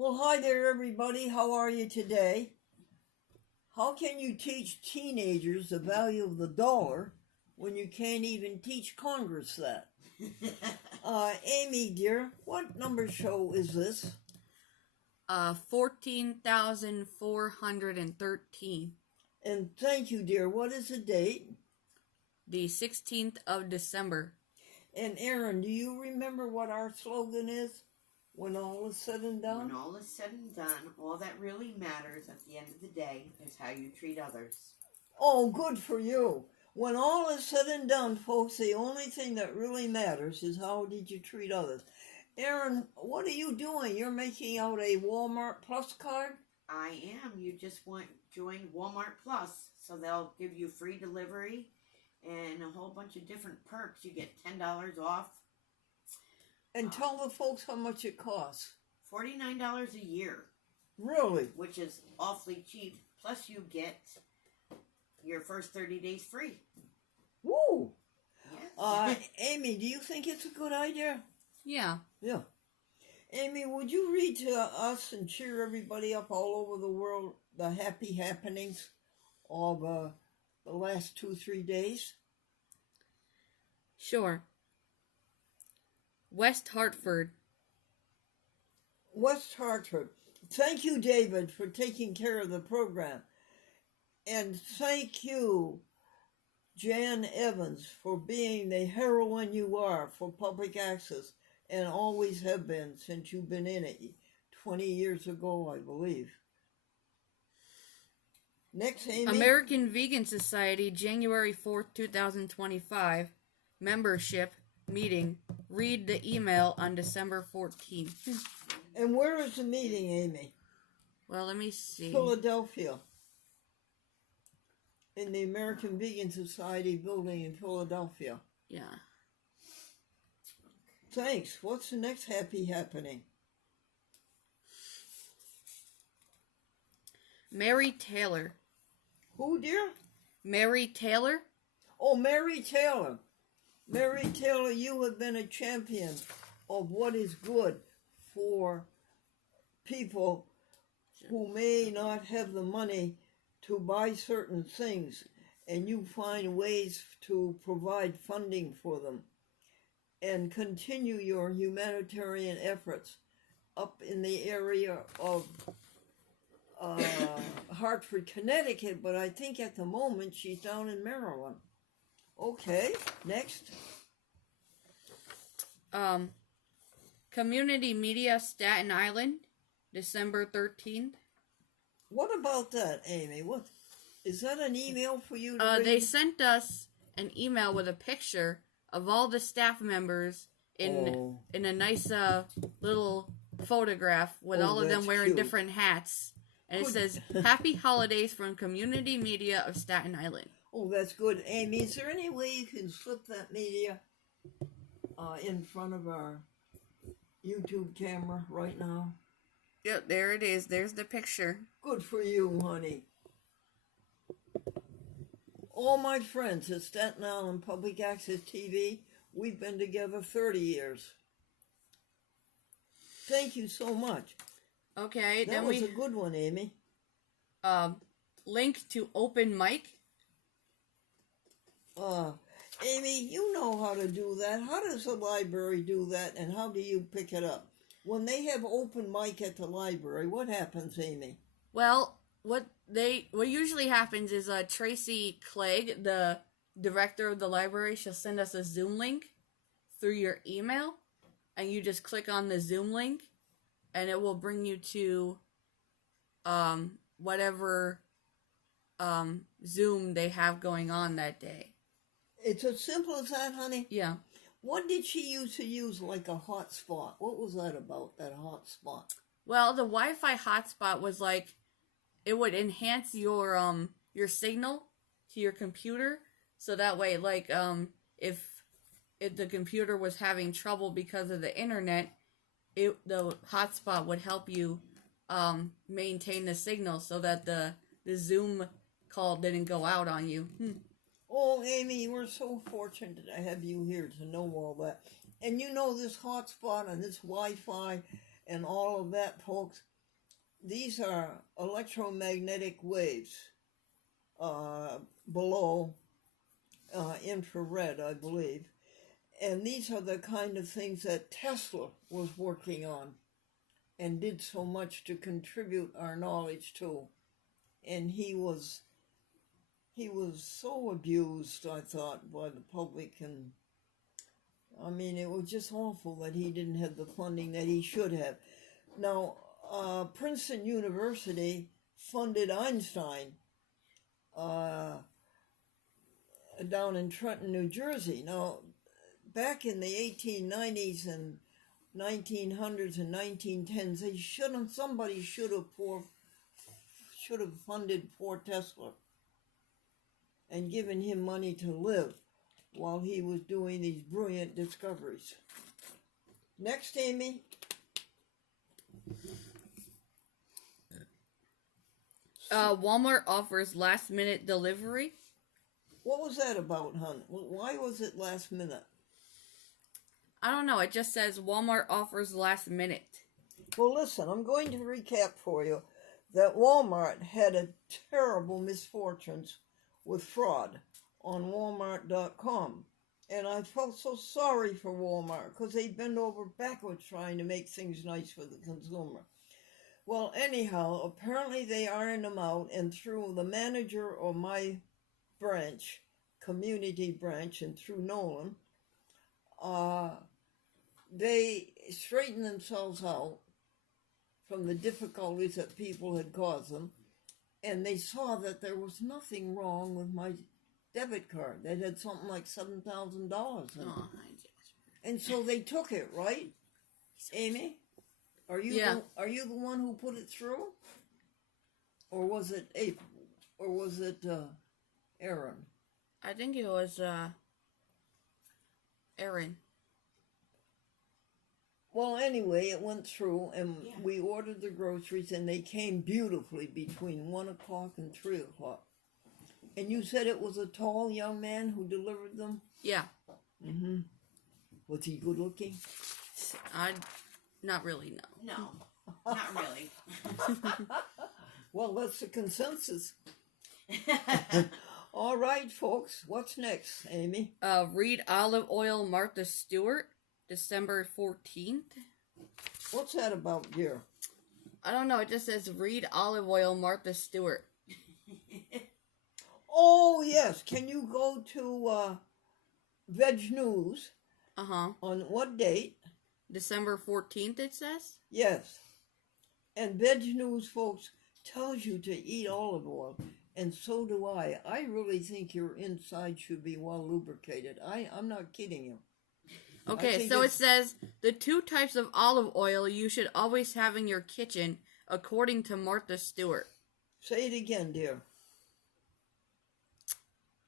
Well, hi there, everybody. How are you today? How can you teach teenagers the value of the dollar when you can't even teach Congress that? Amy, dear, what number show is this? 14,413. And thank you, dear. What is the date? The 16th of December. And Erin, do you remember what our slogan is when all is said and done? When all is said and done, all that really matters at the end of the day is how you treat others. Oh, good for you. When all is said and done, folks, the only thing that really matters is how did you treat others. Erin, what are you doing? You're making out a Walmart Plus card? I am. You just join Walmart Plus, so they'll give you free delivery and a whole bunch of different perks. You get $10 off. And tell the folks how much it costs. $49 a year. Really? Which is awfully cheap. Plus you get your first 30 days free. Woo! Yes. Amy, do you think it's a good idea? Yeah. Yeah. Amy, would you read to us and cheer everybody up all over the world the happy happenings of the last 2-3 days? Sure. West Hartford. West Hartford. Thank you, David, for taking care of the program. And thank you, Jan Evans, for being the heroine you are for public access and always have been since you've been in it 20 years ago, I believe. Next, Amy. American Vegan Society, January 4th, 2025. Membership meeting. Read the email on December 14th. And where is the meeting, Amy? Well, let me see. Philadelphia. In the American Vegan Society building in Philadelphia. Yeah. Thanks. What's the next happy happening? Mary Taylor. Who, dear? Mary Taylor? Oh, Mary Taylor. Mary Taylor, you have been a champion of what is good for people who may not have the money to buy certain things, and you find ways to provide funding for them and continue your humanitarian efforts up in the area of Hartford, Connecticut, but I think at the moment she's down in Maryland. Okay, next. Community Media, Staten Island, December 13th. What about that, Amy? What is that? An email for you to read? They sent us an email with a picture of all the staff members in a nice little photograph with all of them wearing cute. different hats. And it says, Happy Holidays from Community Media of Staten Island. Oh, that's good. Amy, is there any way you can slip that media in front of our YouTube camera right now? Yep, there it is. There's the picture. Good for you, honey. All my friends at Staten Island Public Access TV, we've been together 30 years. Thank you so much. Okay, That was a good one, Amy. Link to open mic. Amy, you know how to do that. How does the library do that, and how do you pick it up? When they have open mic at the library, what happens, Amy? Well, what usually happens is Tracy Clegg, the director of the library, she'll send us a Zoom link through your email, and you just click on the Zoom link, and it will bring you to whatever Zoom they have going on that day. It's as simple as that, honey? Yeah. What did she used to use like a hotspot? What was that about, that hotspot? Well, the Wi-Fi hotspot was like, it would enhance your signal to your computer, so that way, like, if the computer was having trouble because of the internet, the hotspot would help you maintain the signal so that the Zoom call didn't go out on you. Oh, Amy, we're so fortunate to have you here to know all that. And you know this hotspot and this Wi-Fi and all of that, folks, these are electromagnetic waves below infrared, I believe. And these are the kind of things that Tesla was working on and did so much to contribute our knowledge to. And he was so abused, I thought, by the public. And I mean, it was just awful that he didn't have the funding that he should have. Now, Princeton University funded Einstein down in Trenton, New Jersey. Now, back in the 1890s and 1900s and 1910s, somebody should have funded poor Tesla and given him money to live while he was doing these brilliant discoveries. Next, Amy. Walmart offers last-minute delivery. What was that about, hon? Why was it last minute? I don't know. It just says Walmart offers last minute. Well, listen, I'm going to recap for you that Walmart had a terrible misfortunes with fraud on Walmart.com. And I felt so sorry for Walmart because they bent over backwards trying to make things nice for the consumer. Well, anyhow, apparently they ironed them out, and through the manager of my branch, community branch, and through Nolan, they straightened themselves out from the difficulties that people had caused them, and they saw that there was nothing wrong with my debit card. That had something like $7,000 in it. Oh, And so they took it, right? Amy? Are you the one who put it through? Or was it April? Or was it Erin? I think it was Erin. Well, anyway, it went through, and we ordered the groceries, and they came beautifully between 1 o'clock and 3 o'clock. And you said it was a tall young man who delivered them? Yeah. Mm-hmm. Was he good looking? Not really, no. No, not really. Well, that's the consensus. All right, folks. What's next, Amy? Read Olive Oil Martha Stewart, December 14th. What's that about, dear? I don't know. It just says Read Olive Oil Martha Stewart. Oh, yes. Can you go to Veg News? Uh-huh. On what date? December 14th, it says? Yes. And Veg News, folks, tells you to eat olive oil. And so do I. I really think your inside should be well lubricated. I'm not kidding you. Okay, so it says, the 2 types of olive oil you should always have in your kitchen, according to Martha Stewart. Say it again, dear.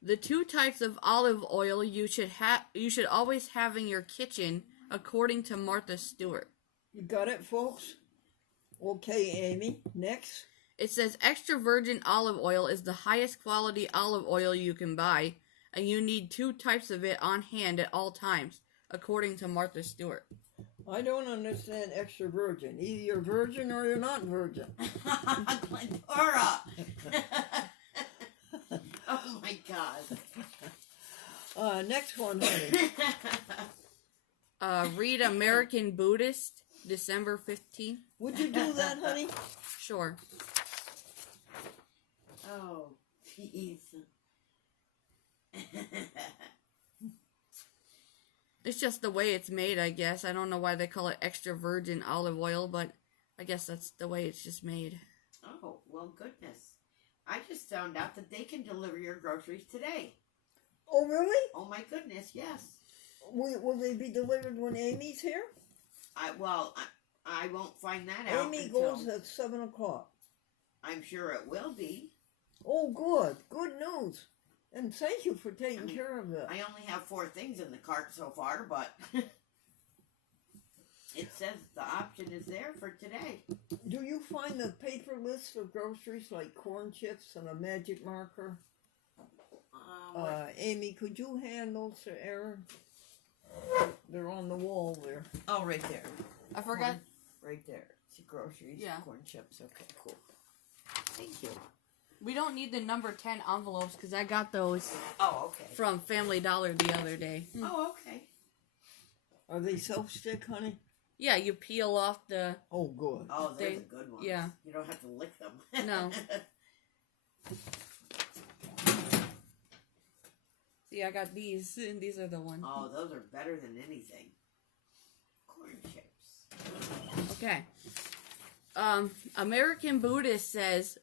The 2 types of olive oil you should always have in your kitchen, according to Martha Stewart. You got it, folks? Okay, Amy. Next. It says extra virgin olive oil is the highest quality olive oil you can buy, and you need 2 types of it on hand at all times, according to Martha Stewart. I don't understand extra virgin. Either you're virgin or you're not virgin. Glendora! Oh my God. Next one, honey. Read American Buddhist, December 15th. Would you do that, honey? Sure. Oh, jeez. It's just the way it's made, I guess. I don't know why they call it extra virgin olive oil, but I guess that's the way it's just made. Oh, well, goodness. I just found out that they can deliver your groceries today. Oh, really? Oh, my goodness, yes. Will they be delivered when Amy's here? I won't find that out Amy until... goes at 7 o'clock. I'm sure it will be. Oh, good. Good news. And thank you for taking care of that. I only have 4 things in the cart so far, but it says the option is there for today. Do you find the paper lists of groceries like corn chips and a magic marker? Amy, could you hand those to Erin? They're on the wall there. Oh, right there. I forgot. Right there. It's groceries. Yeah. Corn chips. Okay, cool. Thank you. We don't need the number 10 envelopes because I got those Oh, okay. from Family Dollar the other day. Oh, okay. Are they self-stick, honey? Yeah, you peel off the... Oh, good. Oh, they're They- the good ones. yeah. You don't have to lick them. No. See, I got these, and these are the ones. Oh, those are better than anything. Corn chips. Okay. American Buddhist says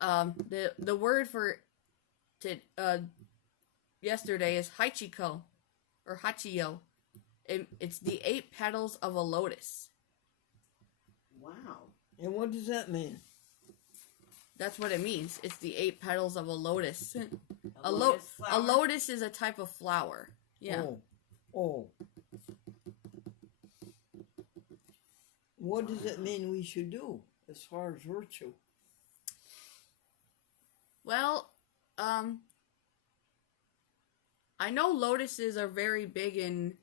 the word for yesterday is haichiko or hachiyo. It's the 8 petals of a lotus. Wow. And what does that mean? That's what it means. It's the 8 petals of a lotus. A A flower? lotus is a type of flower. Yeah. Oh. What does it mean we should do as far as virtue? Well, I know lotuses are very big in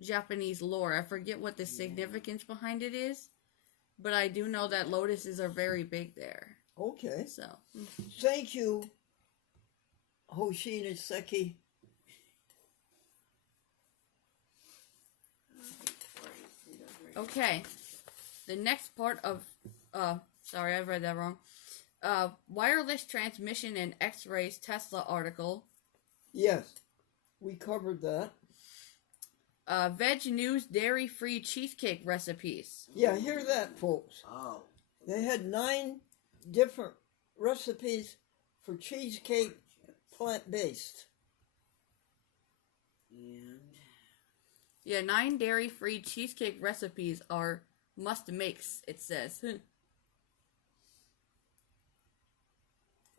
Japanese lore. I forget what the significance behind it is, but I do know that lotuses are very big there. Okay. So, Thank you, Hoshina Seki. okay. The next part of sorry, I read that wrong. Wireless transmission and X-rays Tesla article. Yes, we covered that. Veg News dairy-free cheesecake recipes. Yeah, hear that, folks. Oh. They had 9 different recipes for cheesecake, plant-based. And Yeah, 9 dairy-free cheesecake recipes are must-makes, it says.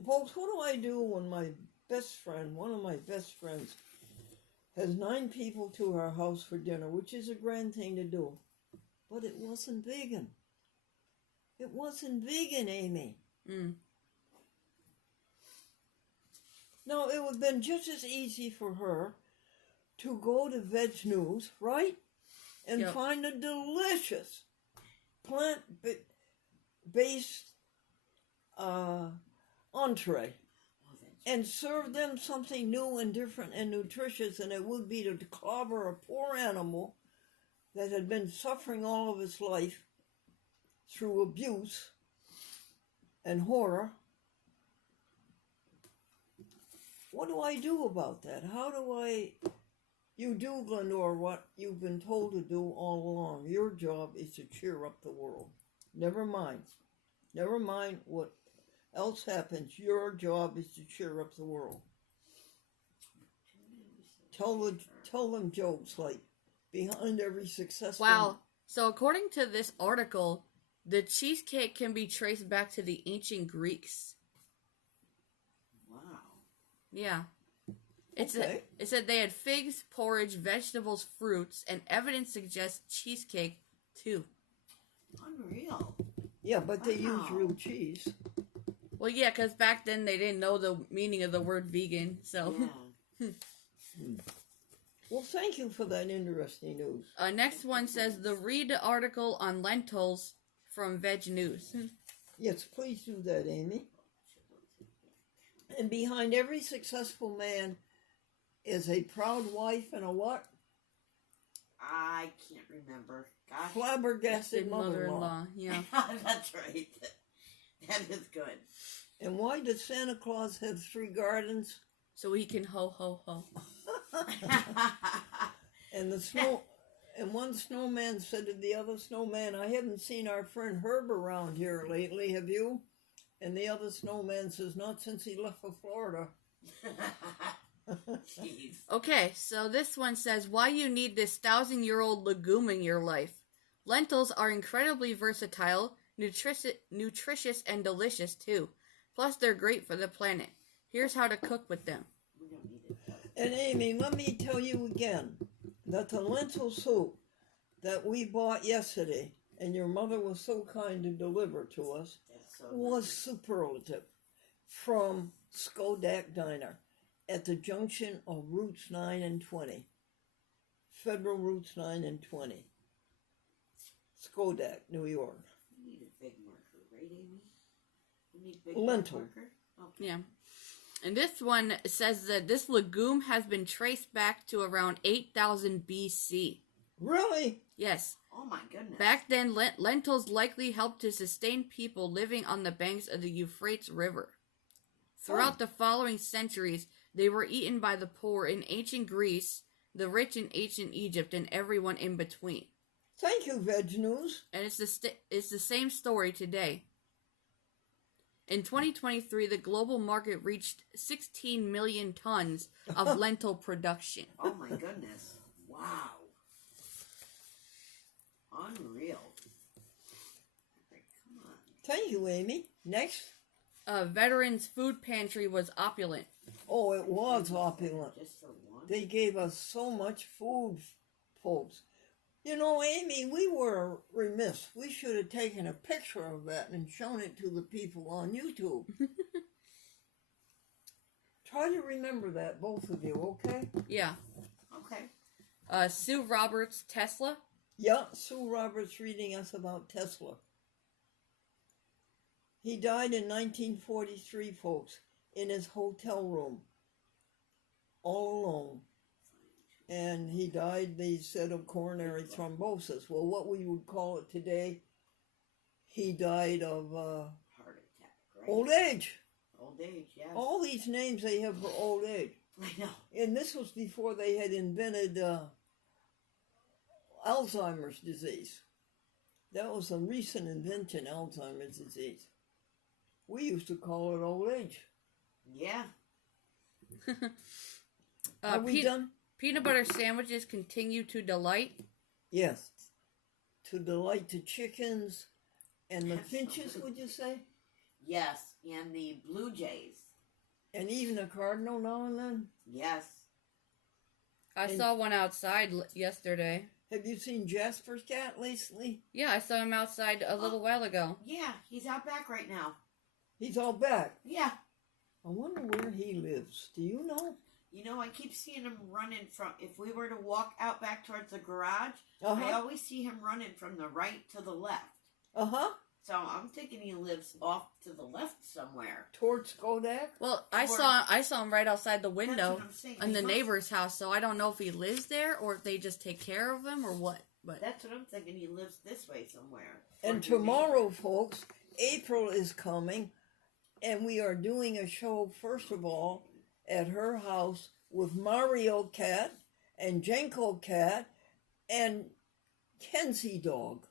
Folks, what do I do when my best friend, one of my best friends, has 9 people to our house for dinner, which is a grand thing to do. But it wasn't vegan. It wasn't vegan, Amy. Mm. No, it would have been just as easy for her to go to Veg News, right? And Yep. find a delicious plant-based entree. And serve them something new and different and nutritious, and it would be to clobber a poor animal that had been suffering all of its life through abuse and horror. What do I do about that? How do I... You do, Glenore, what you've been told to do all along. Your job is to cheer up the world. Never mind. Never mind what else happens. Your job is to cheer up the world. Tell them jokes like behind every successful... Wow. So according to this article, the cheesecake can be traced back to the ancient Greeks. wow. Yeah. It Okay. said they had figs, porridge, vegetables, fruits, and evidence suggests cheesecake too. Unreal. Yeah, but they use Wow. real cheese. Well, yeah, because back then they didn't know the meaning of the word vegan, so... Yeah. Well, thank you for that interesting news. Next one says the read article on lentils from Veg News. Yes, please do that, Amy. And behind every successful man is a proud wife and a what? I can't remember. Gosh. Flabbergasted mother-in-law. Yeah. That's right. That is good. And why does Santa Claus have 3 gardens? So he can ho ho ho. And one snowman said to the other snowman, I haven't seen our friend Herb around here lately, have you? And the other snowman says, not since he left for Florida. Jeez. Okay, so this one says why you need this 1,000-year-old legume in your life. Lentils are incredibly versatile, nutritious, and delicious too. Plus, they're great for the planet. Here's how to cook with them. We don't need it. And Amy, let me tell you again that the lentil soup that we bought yesterday, and your mother was so kind to deliver to us, That's so was nice. superlative from Skodak Diner at the junction of Routes 9 and 20. Federal Routes 9 and 20. Skodak, New York. You need a big marker, right, Amy? You need big Lentil. marker? Okay. Yeah. And this one says that this legume has been traced back to around 8,000 BC. Really? Yes. Oh my goodness. Back then, lentils likely helped to sustain people living on the banks of the Euphrates River. Throughout the following centuries, they were eaten by the poor in ancient Greece, the rich in ancient Egypt, and everyone in between. Thank you, Veg News. And it's the same story today. In 2023, the global market reached 16 million tons of lentil production. Oh my goodness. Wow. Unreal. Okay, come on. Thank you, Amy. Next. Veterans Food Pantry was opulent. Oh, it was opulent. Just for one? They gave us so much food, folks. You know, Amy, we were remiss. We should have taken a picture of that and shown it to the people on YouTube. Try to remember that, both of you, okay? Yeah. Okay. Sue Roberts, Tesla. Yeah, Sue Roberts reading us about Tesla. He died in 1943, folks, in his hotel room, all alone. And he died, they said, of coronary thrombosis. Well, what we would call it today, he died of Heart attack, right? old age. Old age, yes. All these names they have for old age. I know. And this was before they had invented Alzheimer's disease. That was a recent invention, Alzheimer's disease. We used to call it old age. Yeah. Are we done? Peanut butter sandwiches continue to delight. Yes. To delight the chickens and the Absolutely. finches, would you say? Yes, and the Blue Jays. And even a cardinal now and then? Yes. I And- saw one outside yesterday. Have you seen Jasper's cat lately? Yeah, I saw him outside a little while ago. Yeah, he's out back right now. He's all back. Yeah. I wonder where he lives. Do you know? You know, I keep seeing him running from, if we were to walk out back towards the garage, I Uh-huh. always see him running from the right to the left. Uh-huh. So I'm thinking he lives off to the left somewhere. Towards Kodak? Well, I Or- saw him right outside the That's window what I'm saying. in He the must- neighbor's house, so I don't know if he lives there or if they just take care of him or what. But That's what I'm thinking. He lives this way somewhere. And Towards your tomorrow, neighbor. folks, April is coming, and we are doing a show, first of all, at her house with Mario Cat and Jenko Cat and Kenzie Dog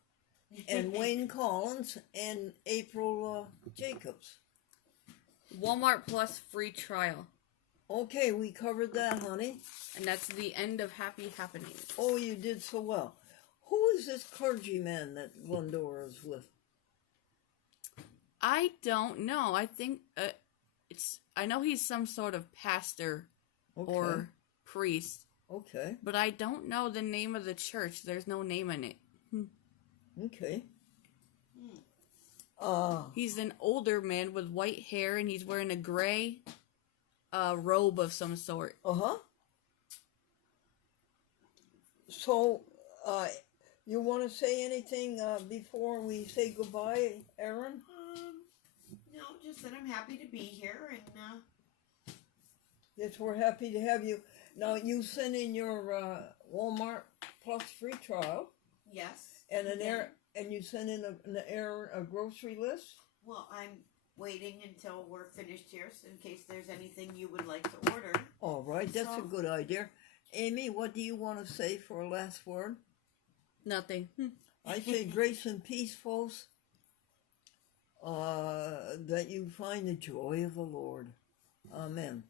and Wayne Collins and April Jacobs. Walmart Plus free trial. Okay, we covered that, honey. And that's the end of Happy Happenings. Oh, you did so well. Who is this clergyman that Glendora is with? I don't know. I think I know he's some sort of pastor Okay. or priest, Okay. but I don't know the name of the church. There's no name in it. Okay. He's an older man with white hair, and he's wearing a gray robe of some sort. Uh-huh. So, you want to say anything before we say goodbye, Erin? No, just that I'm happy to be here, and Yes, we're happy to have you. Now, you sent in your Walmart Plus free trial, yes. and Yeah. and you sent in a grocery list. Well, I'm waiting until we're finished here, so in case there's anything you would like to order. All right, that's a So- good idea. Amy, what do you want to say for a last word? Nothing. I say grace and peace, folks. That you find the joy of the Lord. Amen.